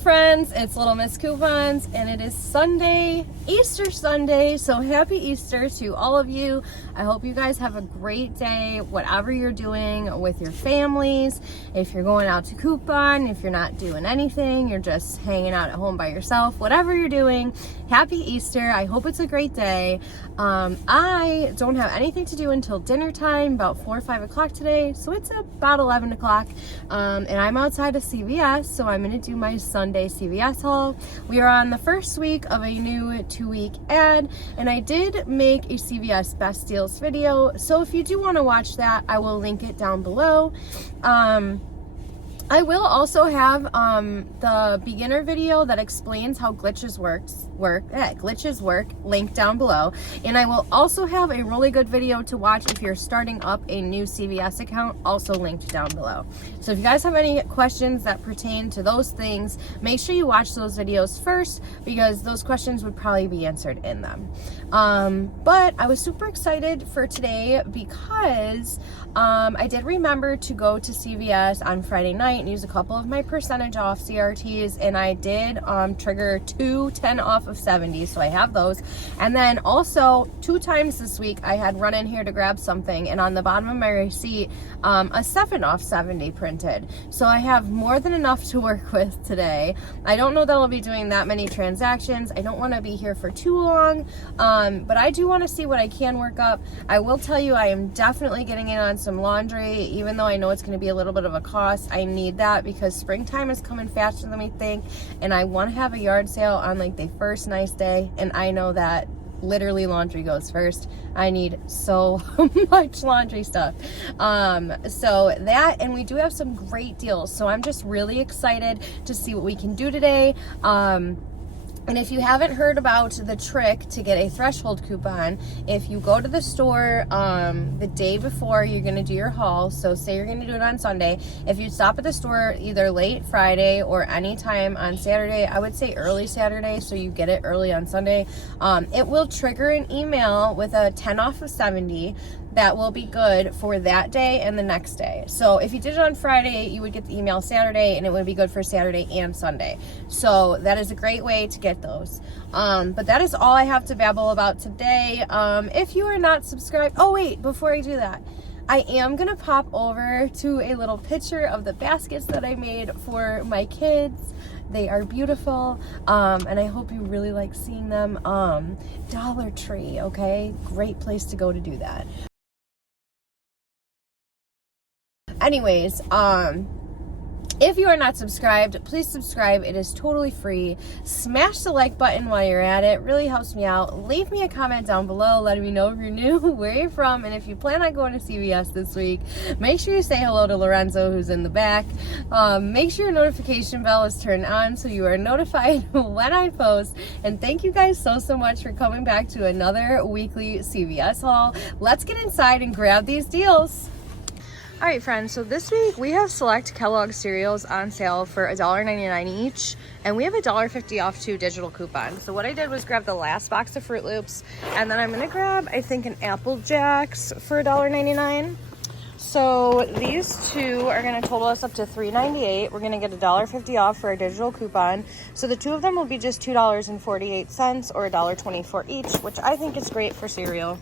friends, it's Little Miss Coupons and it is Sunday, Easter Sunday, so happy Easter to all of you. I hope you guys have a great day, whatever you're doing with your families. If you're going out to coupon, if you're not doing anything, you're just hanging out at home by yourself, whatever you're doing, happy Easter. I hope it's a great day. I don't have anything to do until dinner time, about 4 or 5 o'clock today, so it's about 11 o'clock, and I'm outside of CVS, so I'm going to do my Sunday CVS haul. We are on the first week of a new 2-week ad, and I did make a CVS best deals video, so if you do want to watch that, I will link it down below. I will also have the beginner video that explains how glitches work linked down below, and I will also have a really good video to watch if you're starting up a new CVS account, also linked down below. So if you guys have any questions that pertain to those things, make sure you watch those videos first, because those questions would probably be answered in them. But I was super excited for today because I did remember to go to CVS on Friday night and use a couple of my percentage off CRTs, and I did trigger 2 10 off of 70, so I have those. And then also 2 times this week I had run in here to grab something, and on the bottom of my receipt a 7 off 70 printed, so I have more than enough to work with today. I don't know that I'll be doing that many transactions. I don't want to be here for too long, but I do want to see what I can work up. I will tell you I am definitely getting in on some laundry, even though I know it's going to be a little bit of a cost. I need that because springtime is coming faster than we think, and I want to have a yard sale on like the first nice day, and I know that literally laundry goes first. I need so much laundry stuff. So that, and we do have some great deals, so I'm just really excited to see what we can do today. And if you haven't heard about the trick to get a threshold coupon, if you go to the store the day before you're going to do your haul, so say you're going to do it on Sunday, if you stop at the store either late Friday or anytime on Saturday, I would say early Saturday, so you get it early on Sunday, it will trigger an email with a 10 off of 70 that will be good for that day and the next day. So if you did it on Friday, you would get the email Saturday, and it would be good for Saturday and Sunday. So that is a great way to get those. But that is all I have to babble about today. If you are not subscribed, oh wait, before I do that, I am gonna pop over to a little picture of the baskets that I made for my kids. They are beautiful, and I hope you really like seeing them. Dollar Tree, okay? Great place to go to do that. Anyways, if you are not subscribed, please subscribe. It is totally free. Smash the like button while you're at it. It really helps me out. Leave me a comment down below letting me know if you're new, where you're from, and if you plan on going to CVS this week, make sure you say hello to Lorenzo, who's in the back. Make sure your notification bell is turned on so you are notified when I post. And thank you guys so much for coming back to another weekly CVS haul. Let's get inside and grab these deals. All right, friends, so this week we have select Kellogg cereals on sale for $1.99 each, and we have $1.50 off 2 digital coupons. So what I did was grab the last box of Fruit Loops, and then I'm gonna grab, I think, an Apple Jacks for $1.99. So these 2 are gonna total us up to $3.98. We're gonna get $1.50 off for our digital coupon. So the 2 of them will be just $2.48 or $1.24 each, which I think is great for cereal.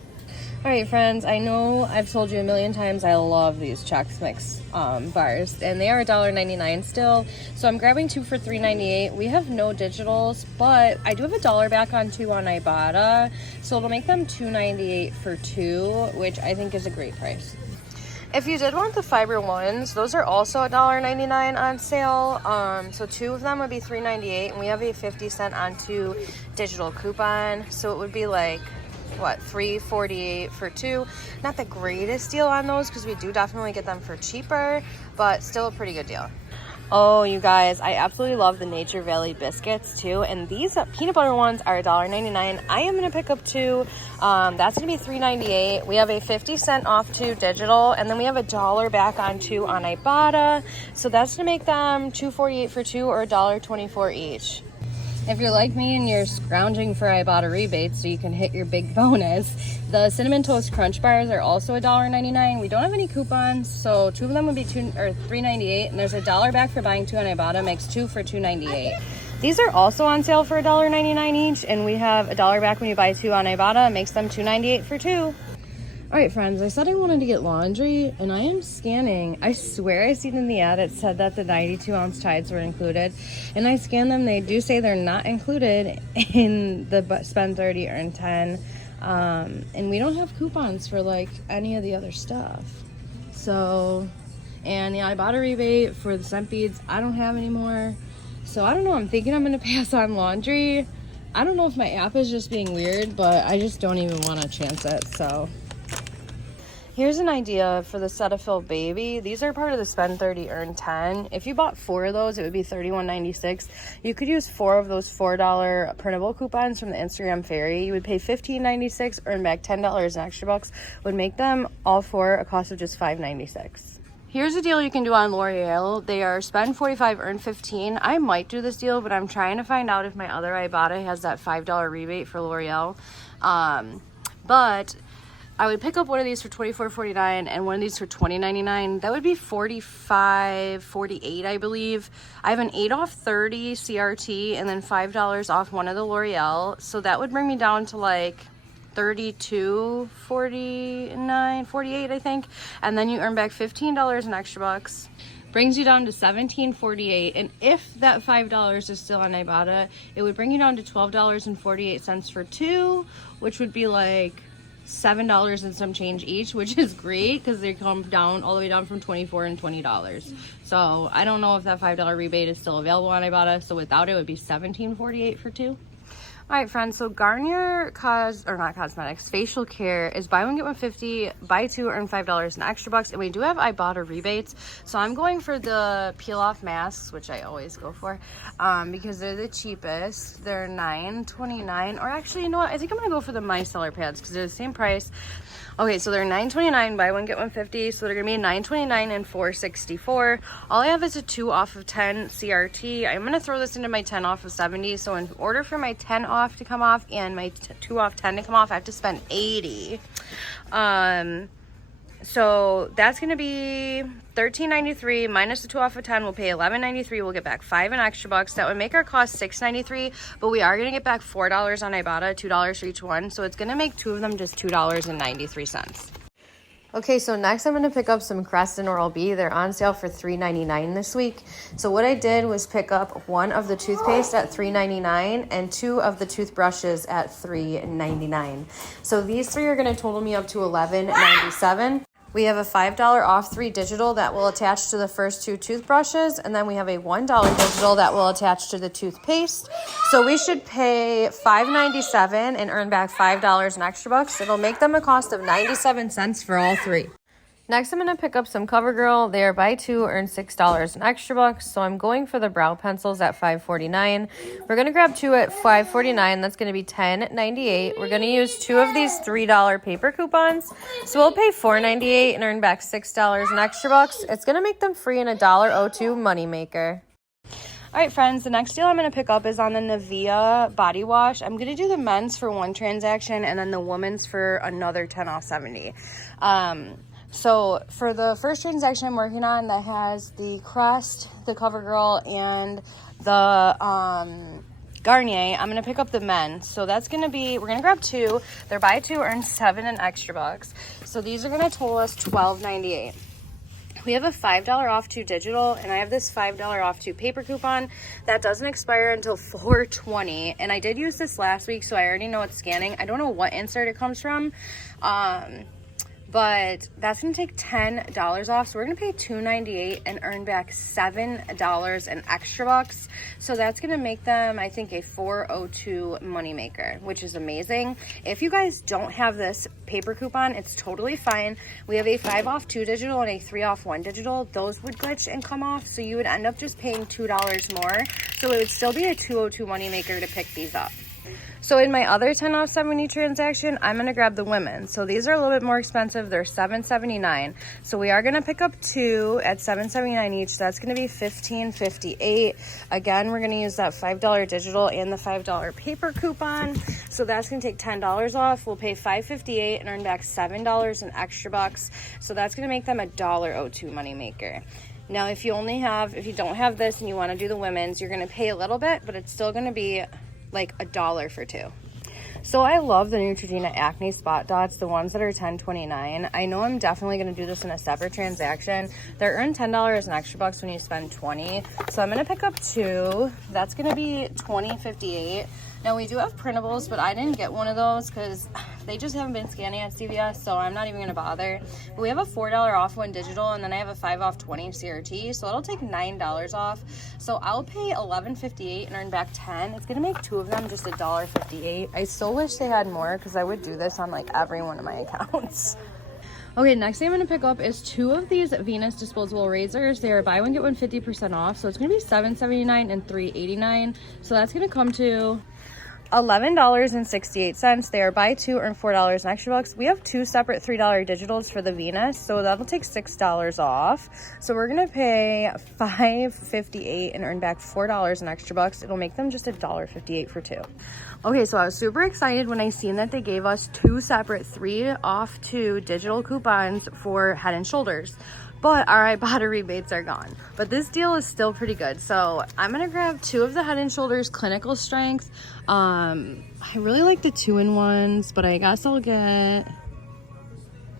All right, friends, I know I've told you a million times I love these Chex Mix bars, and they are $1.99 still. So I'm grabbing 2 for $3.98. We have no digitals, but I do have $1 back on 2 on Ibotta, so it'll make them $2.98 for 2, which I think is a great price. If you did want the fiber ones, those are also $1.99 on sale. So 2 of them would be $3.98, and we have a 50-cent on 2 digital coupon, so it would be like, what, $3.48 for 2. Not the greatest deal on those because we do definitely get them for cheaper, but still a pretty good deal. Oh, you guys, I absolutely love the Nature Valley biscuits too, and these peanut butter ones are $1.99. I am gonna pick up 2. That's gonna be $3.98. We have a 50-cent off 2 digital, and then we have $1 back on 2 on Ibotta, so that's gonna make them $2.48 for 2 or $1.24 each. If you're like me and you're scrounging for Ibotta rebates so you can hit your big bonus, the Cinnamon Toast Crunch Bars are also $1.99. We don't have any coupons, so 2 of them would be $3.98, and there's $1 back for buying 2 on Ibotta, makes 2 for $2.98. These are also on sale for $1.99 each, and we have $1 back when you buy 2 on Ibotta, makes them $2.98 for 2. All right, friends, I said I wanted to get laundry, and I am scanning. I swear I seen in the ad it said that the 92-ounce Tides were included, and I scanned them. They do say they're not included in the spend 30, earn 10, and we don't have coupons for, like, any of the other stuff. So, and the Ibotta rebate for the scent beads, I don't have anymore. So, I don't know. I'm thinking I'm going to pass on laundry. I don't know if my app is just being weird, but I just don't even want to chance it, so... Here's an idea for the Cetaphil Baby. These are part of the spend 30, earn 10. If you bought 4 of those, it would be $31.96. You could use 4 of those $4 printable coupons from the Instagram Fairy. You would pay $15.96, earn back $10 in extra bucks, would make them all 4 a cost of just $5.96. Here's a deal you can do on L'Oreal. They are spend 45, earn 15. I might do this deal, but I'm trying to find out if my other Ibotta has that $5 rebate for L'Oreal. But I would pick up one of these for $24.49 and one of these for $20.99. That would be $45.48, I believe. I have an 8 off 30 CRT and then $5 off one of the L'Oreal. So that would bring me down to like $32.49, $48, I think. And then you earn back $15 in extra bucks. Brings you down to $17.48, and if that $5 is still on Ibotta, it would bring you down to $12.48 for 2, which would be like $7 and some change each, which is great because they come down all the way down from $24 and $20. So I don't know if that $5 rebate is still available on Ibotta. So without it, would be $17.48 for 2. All right, friends, so Garnier facial care is buy one, get one 50, buy 2, earn $5 in extra bucks, and we do have Ibotta rebates. So I'm going for the peel-off masks, which I always go for, because they're the cheapest. They're $9.29, or actually, you know what? I think I'm going to go for the micellar pads because they're the same price. Okay, so they're $9.29, buy one, get one 50, so they're going to be $9.29 and $4.64. All I have is a 2 off of 10 CRT. I'm going to throw this into my 10 off of 70, so in order for my 10 off to come off and my 2 off 10 to come off, I have to spend $80. So that's going to be $13.93 minus the 2 off of 10. We'll pay $11.93. We'll get back 5 in extra bucks. That would make our cost $6.93, but we are going to get back $4 on Ibotta, $2 for each one. So it's going to make 2 of them just $2.93. Okay, so next I'm going to pick up some Crest and Oral-B. They're on sale for $3.99 this week. So what I did was pick up 1 of the toothpaste at $3.99 and 2 of the toothbrushes at $3.99. So these 3 are going to total me up to $11.97. We have a $5 off 3 digital that will attach to the first 2 toothbrushes, and then we have a $1 digital that will attach to the toothpaste. So we should pay $5.97 and earn back $5 in extra bucks. It'll make them a cost of 97 cents for all 3. Next, I'm going to pick up some CoverGirl. They are buy 2, earn $6 in extra bucks. So I'm going for the brow pencils at $5.49. We're going to grab 2 at $5.49. That's going to be $10.98. We're going to use 2 of these $3 paper coupons. So we'll pay $4.98 and earn back $6 in extra bucks. It's going to make them free in a $1.02 moneymaker. All right, friends, the next deal I'm going to pick up is on the Nivea body wash. I'm going to do the men's for 1 transaction and then the women's for another 10 off 70. So for the first transaction I'm working on that has the Crest, the CoverGirl, and the Garnier, I'm going to pick up the men. So that's going to be, we're going to grab 2. They're buy 2, earn 7 in extra bucks. So these are going to total us $12.98. We have a $5 off 2 digital, and I have this $5 off 2 paper coupon that doesn't expire until $4.20. And I did use this last week, so I already know it's scanning. I don't know what insert it comes from. But that's going to take $10 off. So we're going to pay $2.98 and earn back $7 in extra bucks. So that's going to make them, I think, a $4.02 moneymaker, which is amazing. If you guys don't have this paper coupon, it's totally fine. We have a 5 off 2 digital and a 3 off 1 digital. Those would glitch and come off. So you would end up just paying $2 more. So it would still be a $2.02 moneymaker to pick these up. So in my other 10 off 70 transaction, I'm gonna grab the women. So these are a little bit more expensive. They're $7.79. So we are gonna pick up 2 at $7.79 each. That's gonna be $15.58. Again, we're gonna use that $5 digital and the $5 paper coupon. So that's gonna take $10 off. We'll pay $5.58 and earn back $7 in extra bucks. So that's gonna make them a $1.02 moneymaker. Now, if you don't have this and you wanna do the women's, you're gonna pay a little bit, but it's still gonna be like $1 for 2. So I love the Neutrogena Acne Spot Dots, the ones that are $10.29. I know I'm definitely going to do this in a separate transaction. They're earned $10 in extra bucks when you spend $20. So I'm going to pick up 2. That's going to be $20.58. Now we do have printables, but I didn't get one of those because they just haven't been scanning at CVS, so I'm not even going to bother. But we have a $4 off one digital, and then I have a 5 off 20 CRT, so it'll take $9 off. So I'll pay $11.58 and earn back 10. It's going to make 2 of them just $1.58. I still wish they had more because I would do this on like every one of my accounts. Okay, next thing I'm going to pick up is 2 of these Venus disposable razors. They are buy one get one 50% off, so it's going to be $7.79 and $3.89. So that's going to come to $11.68. They are buy 2 earn $4 in extra bucks. We have 2 separate $3 digitals for the Venus, so that'll take $6 off. So we're gonna pay $5.58 and earn back $4 in extra bucks. It'll make them just $1.58 for 2. Okay, so I was super excited when I seen that they gave us 2 separate 3 off 2 digital coupons for Head and Shoulders. But our Ibotta rebates are gone. But this deal is still pretty good. So I'm gonna grab 2 of the Head and Shoulders Clinical Strength. I really like the 2-in-1s, but I guess I'll get,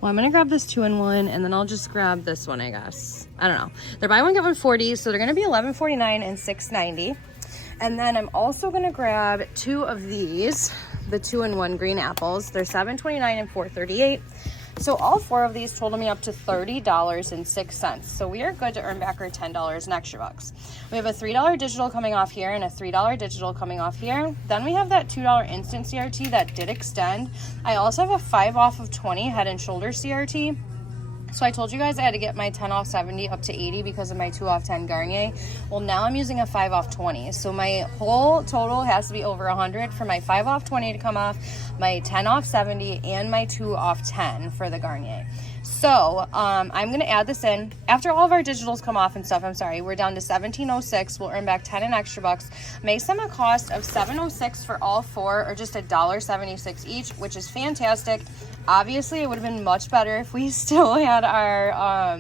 well, I'm gonna grab this 2-in-1 and then I'll just grab this one, I guess. I don't know. They're buy one, get one 40, so they're gonna be $11.49 and $6.90. And then I'm also gonna grab 2 of these, the 2-in-1 green apples. They're $7.29 and $4.38. So all 4 of these total me up to $30.06. So we are good to earn back our $10 in extra bucks. We have a $3 digital coming off here and a $3 digital coming off here. Then we have that $2 instant CRT that did extend. I also have a 5 off of 20 Head and Shoulders CRT. So I told you guys I had to get my 10 off 70 up to 80 because of my 2 off 10 Garnier. Well, now I'm using a 5 off 20. So my whole total has to be over 100 for my 5 off 20 to come off, my 10 off 70, and my 2 off 10 for the Garnier. So I'm going to add this in. After all of our digitals come off and stuff, we're down to $17.06. We'll earn back 10 in extra bucks. Makes them a cost of $7.06 for all 4, or just $1.76 each, which is fantastic. Obviously, it would have been much better if we still had our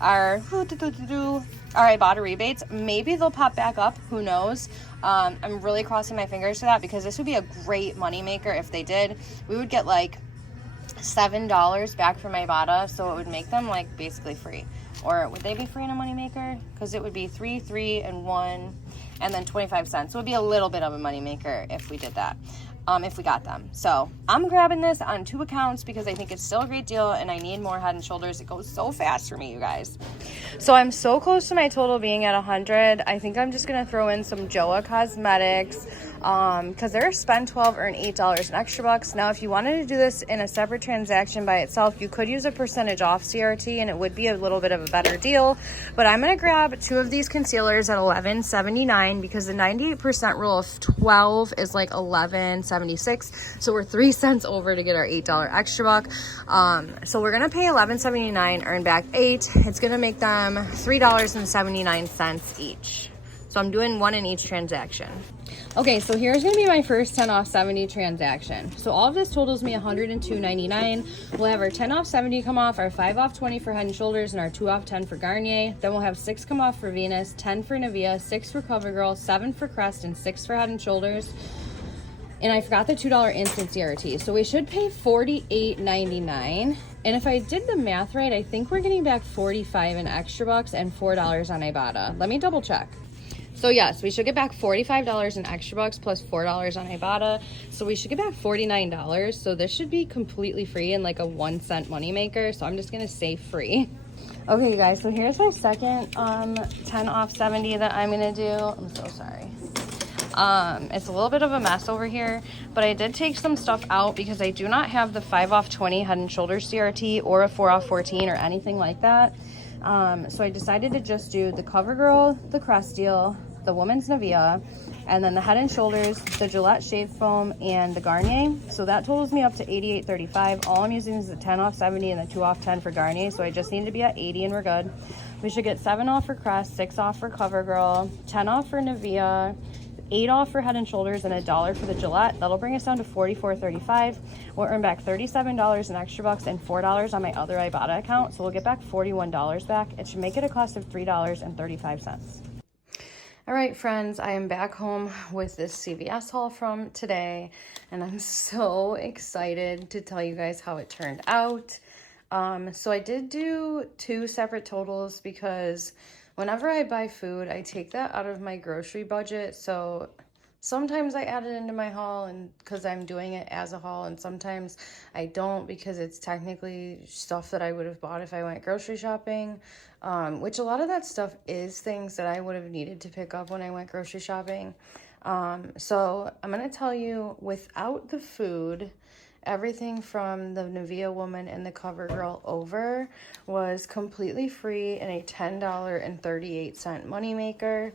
Ibotta rebates. Maybe they'll pop back up. Who knows? I'm really crossing my fingers for that because this would be a great moneymaker if they did. We would get like $7 back from Ibotta, so it would make them like basically free. Or would they be free in a moneymaker? Because it would be 3, 3, and 1, and then 25 cents. So it would be a little bit of a moneymaker if we did that. If we got them. So I'm grabbing this on 2 accounts because I think it's still a great deal and I need more Head and Shoulders. It goes so fast for me, you guys. So I'm so close to my total being at 100. I think I'm just gonna throw in some Joa Cosmetics because they're spend 12 earn $8 in extra bucks. Now if you wanted to do this in a separate transaction by itself, you could use a percentage off CRT and it would be a little bit of a better deal. But I'm gonna grab 2 of these concealers at $11.79 because the 98% rule of 12 is like $11.76. So we're 3 cents over to get our $8 extra buck. So we're gonna pay $11.79, earn back 8. It's gonna make them $3.79 each. So I'm doing 1 in each transaction. Okay, so here's gonna be my first 10 off 70 transaction. So all of this totals me $102.99. We'll have our 10 off 70 come off, our 5 off 20 for Head and Shoulders, and our 2 off 10 for Garnier. Then we'll have 6 come off for Venus, 10 for Nivea, 6 for CoverGirl, 7 for Crest, and 6 for Head and Shoulders. And I forgot the $2 instant CRT. So we should pay $48.99. And if I did the math right, I think we're getting back $45 in extra bucks and $4 on Ibotta. Let me double check. So yes, we should get back $45 in extra bucks plus $4 on Ibotta. So we should get back $49. So this should be completely free and like a 1 cent moneymaker. So I'm just gonna say free. Okay guys, so here's my second 10 off 70 that I'm gonna do. I'm so sorry. It's a little bit of a mess over here, but I did take some stuff out because I do not have the 5 off 20 Head and Shoulders CRT or a 4 off 14 or anything like that. So I decided to just do the CoverGirl, the Crest deal, the women's Nivea, and then the Head and Shoulders, the Gillette Shave Foam, and the Garnier. So that totals me up to $88.35. All I'm using is the 10 off 70 and the 2 off 10 for Garnier, so I just need to be at 80 and we're good. We should get 7 off for Crest, 6 off for CoverGirl, 10 off for Nivea, 8 off for Head and Shoulders, and $1 for the Gillette. That'll bring us down to $44.35. We'll earn back $37 in extra bucks and $4 on my other Ibotta account, so we'll get back $41 back. It should make it a cost of $3.35. All right, friends, I am back home with this CVS haul from today, and I'm so excited to tell you guys how it turned out. So I did do 2 separate totals because whenever I buy food, I take that out of my grocery budget. So sometimes I add it into my haul and because I'm doing it as a haul, and sometimes I don't because it's technically stuff that I would have bought if I went grocery shopping, which a lot of that stuff is things that I would have needed to pick up when I went grocery shopping. So I'm going to tell you, without the food, everything from the Nivea Woman and the CoverGirl over was completely free and a $10.38 moneymaker.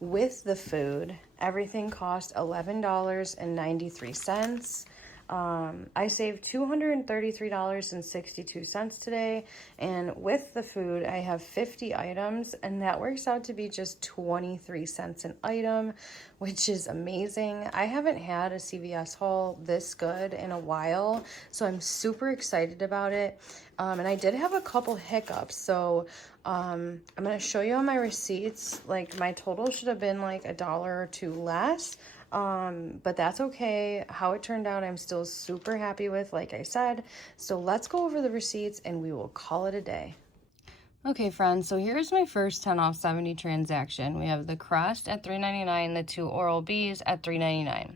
With the food, everything cost $11.93. I saved $233.62 today, and with the food, I have 50 items, and that works out to be just 23 cents an item, which is amazing. I haven't had a CVS haul this good in a while, so I'm super excited about it. And I did have a couple hiccups, so I'm going to show you on my receipts. Like, my total should have been like $1 or $2 less. But that's okay. How it turned out, I'm still super happy with, like I said. So let's go over the receipts and we will call it a day. Okay, friends, so here's my first 10 off 70 transaction. We have the Crest at $3.99, the 2 Oral-B's at $3.99.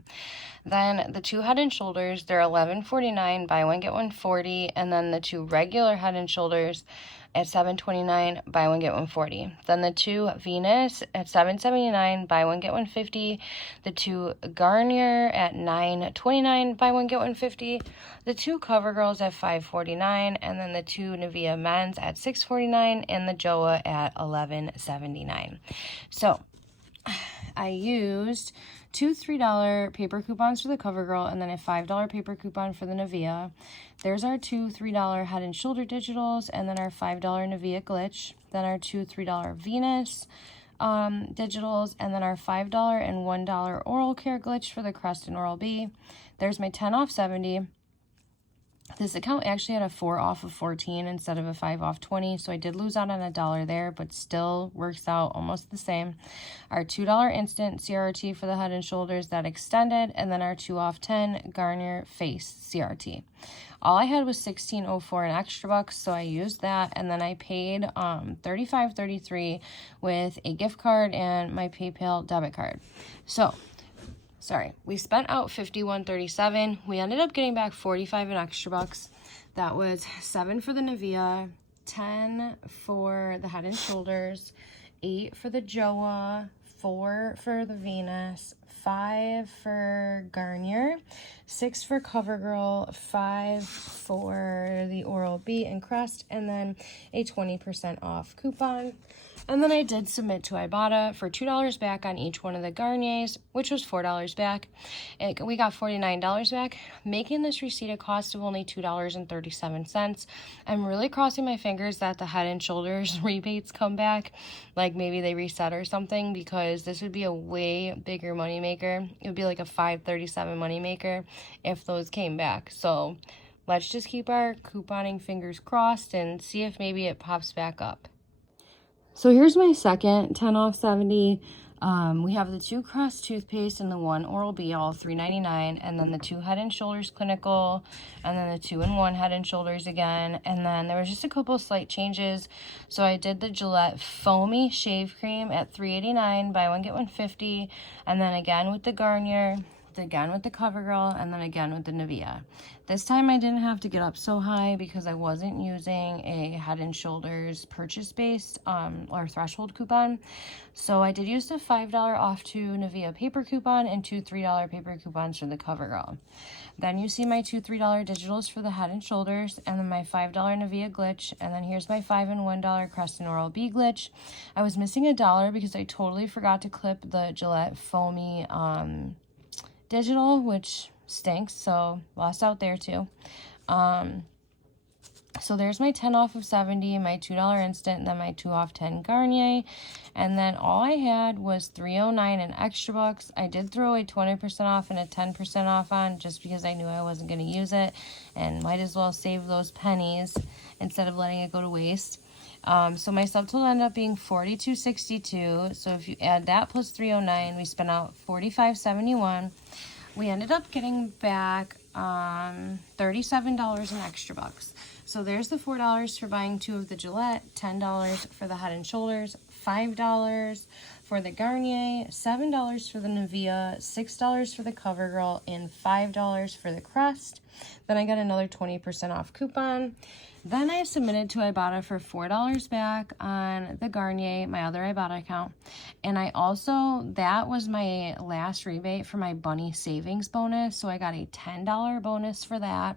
Then the 2 Head and Shoulders, they're $11.49, buy one get one $40, and then the 2 regular Head and Shoulders at $7.29, buy one get one $40. Then the 2 Venus at $7.79, buy one get one $50. The 2 Garnier at $9.29, buy one get one $50. The 2 CoverGirls at $5.49, and then the 2 Nivea Men's at $6.49, and the Joa at $11.79. So I used 2 $3 paper coupons for the CoverGirl and then a $5 paper coupon for the Nivea. There's our 2 $3 Head and Shoulder digitals, and then our $5 Nivea glitch. Then our 2 $3 Venus digitals, and then our $5 and $1 oral care glitch for the Crest and Oral-B. There's my 10 off 70. This account actually had a 4 off of 14 instead of a 5 off 20, so I did lose out on $1 there, but still works out almost the same. Our $2 instant CRT for the Head and Shoulders that extended, and then our 2 off 10 Garnier Face CRT. All I had was $16.04 in extra bucks, so I used that, and then I paid $35.33 with a gift card and my PayPal debit card. So we spent out $51.37. We ended up getting back $45 in extra bucks. That was 7 for the Nivea, 10 for the Head and Shoulders, 8 for the Joa, 4 for the Venus, 5 for Garnier, 6 for CoverGirl, 5 for the Oral-B and Crest, and then a 20% off coupon. And then I did submit to Ibotta for $2 back on each one of the Garniers, which was $4 back. We got $49 back, making this receipt a cost of only $2.37. I'm really crossing my fingers that the Head and Shoulders rebates come back, like maybe they reset or something, because this would be a way bigger moneymaker. It would be like a $5.37 moneymaker if those came back. So let's just keep our couponing fingers crossed and see if maybe it pops back up. So here's my second 10 off 70. We have the 2 Crest toothpaste and the 1 Oral-B, all $3.99, and then the 2 Head and Shoulders Clinical, and then the 2-in-1 Head and Shoulders again. And then there was just a couple slight changes. So I did the Gillette Foamy Shave Cream at $3.89, buy one get one $50, and then again with the Garnier, upped again with the CoverGirl and then again with the Nivea. This time I didn't have to get up so high because I wasn't using a Head and Shoulders purchase-based or threshold coupon. So I did use the $5 off to Nivea paper coupon and 2 $3 paper coupons for the CoverGirl. Then you see my 2 $3 digitals for the Head and Shoulders, and then my $5 Nivea glitch, and then here's my $5 and $1 Crest and Oral-B glitch. I was missing $1 because I totally forgot to clip the Gillette Foamy digital, which stinks, so lost out there too. So there's my 10 off of 70, my $2 instant, and then my 2 off 10 Garnier. And then all I had was $3.09 in extra bucks. I did throw a 20% off and a 10% off on just because I knew I wasn't going to use it and might as well save those pennies instead of letting it go to waste. So my subtotal ended up being $42.62. So if you add that plus $3.09, we spent out $45.71. We ended up getting back $37 in extra bucks. So there's the $4 for buying 2 of the Gillette, $10 for the Head and Shoulders, $5 for the Garnier, $7 for the Nivea, $6 for the CoverGirl, and $5 for the Crest. Then I got another 20% off coupon. Then I submitted to Ibotta for $4 back on the Garnier, my other Ibotta account. And I also, that was my last rebate for my Bunny savings bonus. So I got a $10 bonus for that.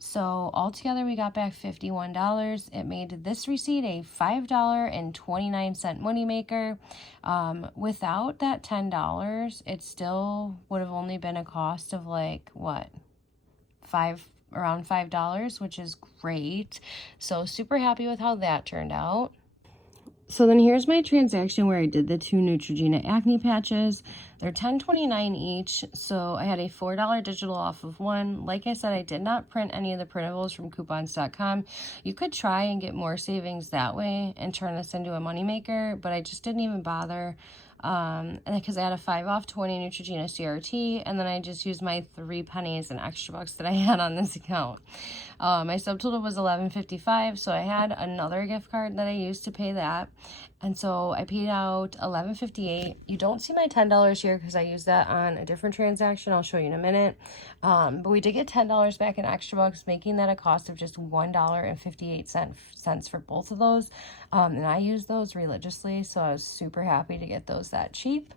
So altogether we got back $51. It made this receipt a $5.29 moneymaker. Without that $10, it still would have only been a cost of like, what? Around $5, which is great. So super happy with how that turned out. So then here's my transaction where I did the 2 Neutrogena acne patches. They're $10.29 each, so I had a $4 digital off of one. Like I said, I did not print any of the printables from coupons.com. You could try and get more savings that way and turn this into a moneymaker, but I just didn't even bother. And because I had a 5 off 20 Neutrogena CRT, and then I just used my 3 pennies and extra bucks that I had on this account. My subtotal was $11.55, so I had another gift card that I used to pay that, and so I paid out $11.58. You don't see my $10 here because I used that on a different transaction. I'll show you in a minute. But we did get $10 back in extra bucks, making that a cost of just $1.58 for both of those. And I use those religiously, so I was super happy to get those that cheap.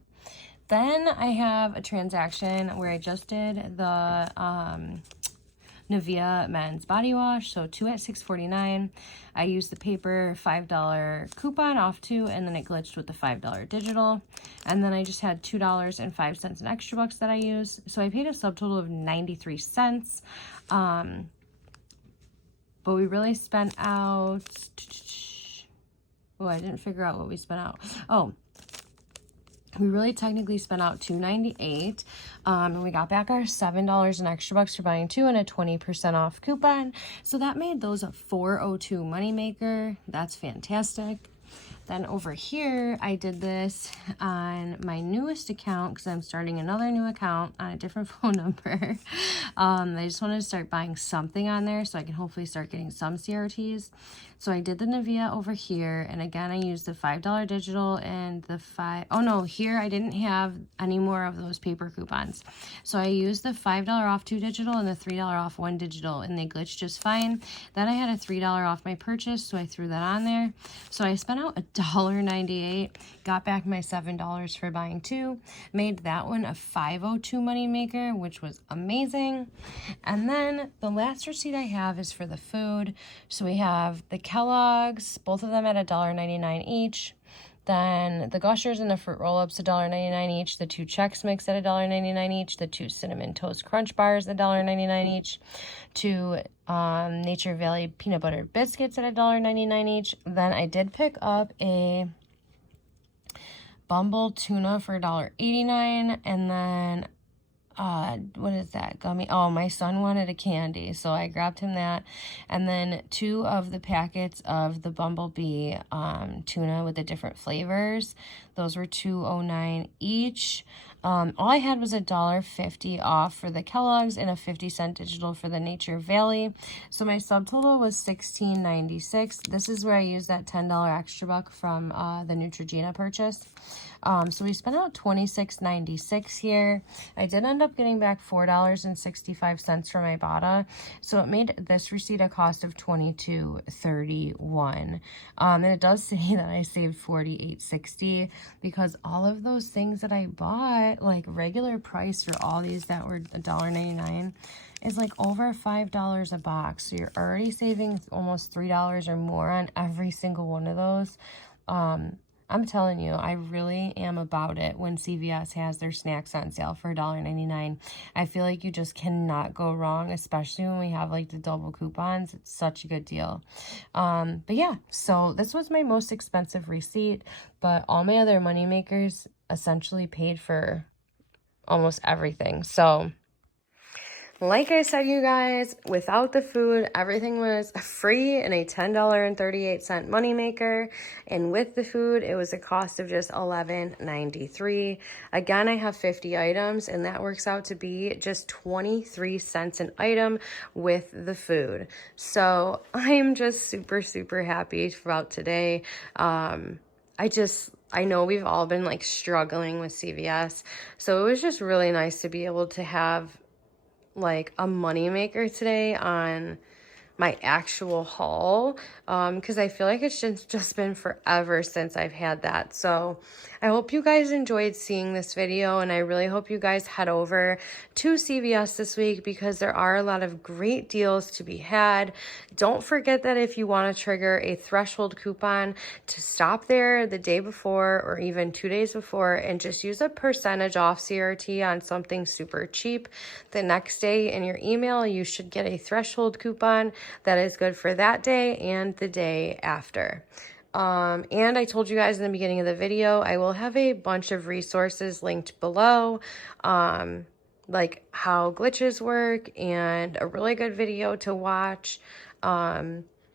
Then I have a transaction where I just did the Nivea men's body wash, so 2 at $6.49. I used the paper $5 coupon off 2, and then it glitched with the $5 digital, and then I just had $2.05 in extra bucks that I used, so I paid a subtotal of 93 cents. But we really spent out, I didn't figure out what we spent out. We really technically spent out $2.98, and we got back our $7 in extra bucks for buying 2 and a 20% off coupon. So that made those a $4.02 moneymaker. That's fantastic. Then over here, I did this on my newest account because I'm starting another new account on a different phone number. I just wanted to start buying something on there so I can hopefully start getting some CRTs. So I did the Nivea over here, and again, I used the $5 digital and the here I didn't have any more of those paper coupons. So I used the $5 off 2 digital and the $3 off 1 digital, and they glitched just fine. Then I had a $3 off my purchase, so I threw that on there. So I spent out $1.98, got back my $7 for buying 2, made that one a $5.02 moneymaker, which was amazing. And then the last receipt I have is for the food. So we have the Kellogg's, both of them at $1.99 each. Then the Gushers and the Fruit Roll-Ups, $1.99 each. The 2 Chex Mix at $1.99 each. The 2 Cinnamon Toast Crunch Bars, $1.99 each. 2 Nature Valley Peanut Butter Biscuits at $1.99 each. Then I did pick up a Bumble Tuna for $1.89. And then what is that gummy? Oh, my son wanted a candy, so I grabbed him that. And then 2 of the packets of the Bumblebee tuna with the different flavors. Those were $2.09 each. All I had was $1.50 off for the Kellogg's and a 50-cent digital for the Nature Valley. So my subtotal was $16.96. This is where I used that $10 extra buck from the Neutrogena purchase. So we spent out $26.96 here. I did end up getting back $4.65 from Ibotta. So it made this receipt a cost of $22.31. And it does say that I saved $48.60 because all of those things that I bought, like regular price for all these that were $1.99, is like over $5 a box. So you're already saving almost $3 or more on every single one of those. I'm telling you, I really am about it when CVS has their snacks on sale for $1.99. I feel like you just cannot go wrong, especially when we have like the double coupons. It's such a good deal. But yeah, so this was my most expensive receipt, but all my other money makers essentially paid for almost everything. So like I said, you guys, without the food, everything was free and a $10.38 moneymaker. And with the food, it was a cost of just $11.93. Again, I have 50 items, and that works out to be just 23 cents an item with the food. So I'm just super, super happy about today. I know we've all been like struggling with CVS. So it was just really nice to be able to have like a money maker today on my actual haul, because I feel like it's just been forever since I've had that. So I hope you guys enjoyed seeing this video, and I really hope you guys head over to CVS this week because there are a lot of great deals to be had. Don't forget that if you want to trigger a threshold coupon, to stop there the day before or even 2 days before and just use a percentage off CRT on something super cheap. The next day in your email, you should get a threshold coupon that is good for that day and the day after. And I told you guys in the beginning of the video, I will have a bunch of resources linked below, like how glitches work and a really good video to watch,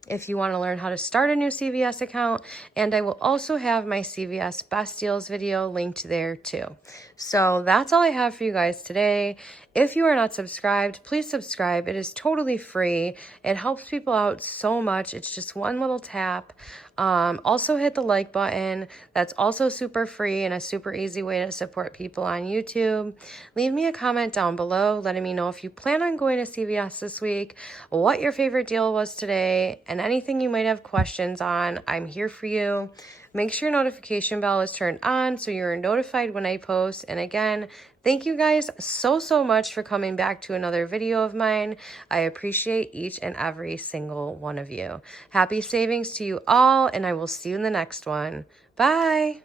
if you want to learn how to start a new CVS account. And I will also have my CVS Best Deals video linked there too. So that's all I have for you guys today. If you are not subscribed, please subscribe. It is totally free. It helps people out so much. It's just one little tap. Also hit the like button. That's also super free and a super easy way to support people on YouTube. Leave me a comment down below letting me know if you plan on going to CVS this week, what your favorite deal was today, and anything you might have questions on. I'm here for you. Make sure your notification bell is turned on so you're notified when I post. And again, thank you guys so much for coming back to another video of mine. I appreciate each and every single one of you. Happy savings to you all, and I will see you in the next one. Bye!